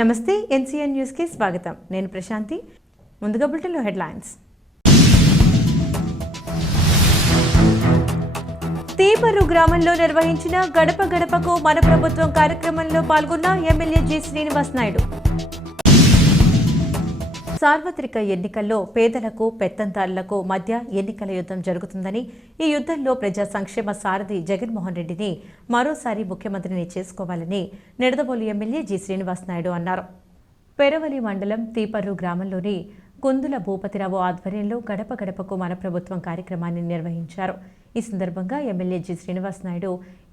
నమస్తే NCN news కి స్వాగతం. నేను ప్రశాంతి. ముందుగా బులెటిన్లో హెడ్లైన్స్. తీపర్రు గ్రామంలో నిర్వహించిన గడప గడపకు మన ప్రభుత్వం కార్యక్రమంలో పాల్గొన్న ఎమ్మెల్యే జి శ్రీనివాస్ నాయుడు. సార్వత్రిక ఎన్నికల్లో పేదలకు పెత్తందారులకు మధ్య ఎన్నికల యుద్ధం జరుగుతుందని, ఈ యుద్ధంలో ప్రజా సంక్షేమ సారథి జగన్మోహన్ రెడ్డిని మరోసారి ముఖ్యమంత్రిని చేసుకోవాలని నిడదవోలు ఎమ్మెల్యే జి శ్రీనివాస్ నాయుడు అన్నారు. పెరవలి మండలం తీపర్రు గ్రామంలోని కుందుల భూపతిరావు ఆధ్వర్యంలో గడప గడపకు మన ప్రభుత్వం కార్యక్రమాన్ని నిర్వహించారు. ఈ సందర్భంగా ఎమ్మెల్యే జి శ్రీనివాస్ నాయుడు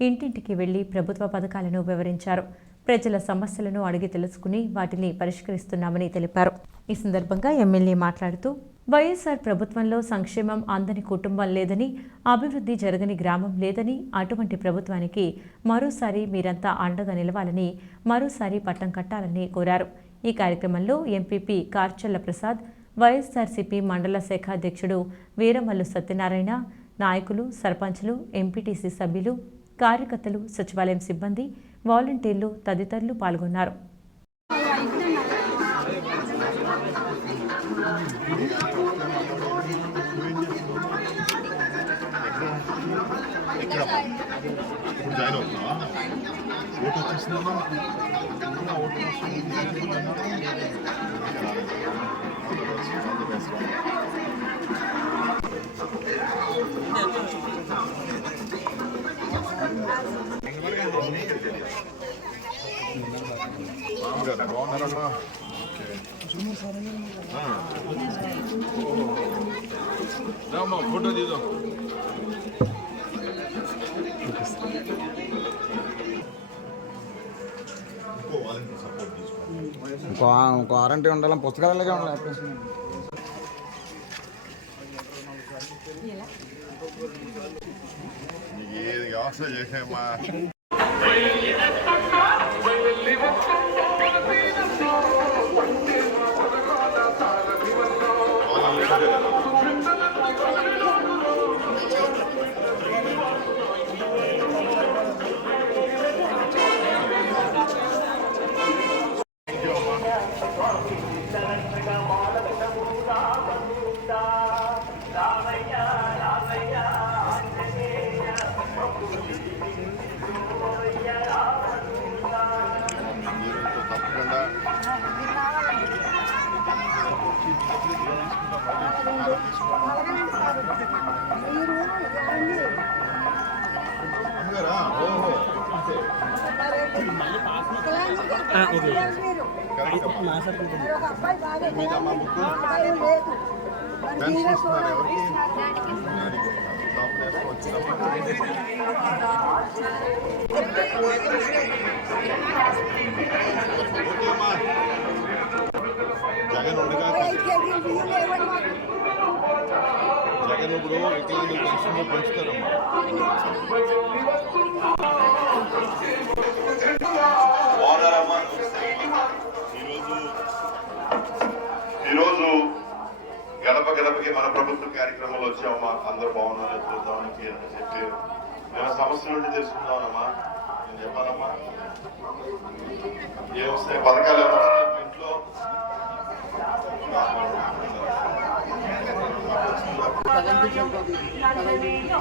ఇంటింటికి వెళ్లి ప్రభుత్వ పథకాలను వివరించారు. ప్రజల సమస్యలను అడిగి తెలుసుకుని వాటిని పరిష్కరిస్తున్నామని తెలిపారు. ఈ సందర్భంగా ఎమ్మెల్యే మాట్లాడుతూ, వైఎస్ఆర్ ప్రభుత్వంలో సంక్షేమం అందని కుటుంబం లేదని, అభివృద్ధి జరగని గ్రామం లేదని, అటువంటి ప్రభుత్వానికి మరోసారి మీరంతా అండగా నిలవాలని, మరోసారి పట్టం కట్టాలని కోరారు. ఈ కార్యక్రమంలో ఎంపీపీ కార్చల్ల ప్రసాద్, వైఎస్ఆర్సీపీ మండల శాఖ అధ్యక్షుడు వీరమల్లు సత్యనారాయణ, నాయకులు, సర్పంచ్లు, ఎంపీటీసీ సభ్యులు, కార్యకర్తలు, సచివాలయం సిబ్బంది, వాలంటీర్లు తదితరులు పాల్గొన్నారు. ఫోటో తీద్దాం. వారంటీ ఉండాలి, పుస్తకాలకే ఉండాలి. ఏది వ్యవస్థ చేసేమ్మా. జగన్ ఉండగా జగన్ ఇప్పుడు వికలాంగుల పెన్షన్ పెంచుతారమ్మా. ఈరోజు గడప గడపకి మన ప్రభుత్వ కార్యక్రమంలో వచ్చామమ్మా. అందరూ బాగున్నారు, చూద్దామని చెప్పి నేను సమస్యల నుండి తెలుసుకుందామమ్మా. నేను చెప్పానమ్మా, ఏమొస్తాయి పథకాలు ఏమొస్తాయి ఇంట్లో.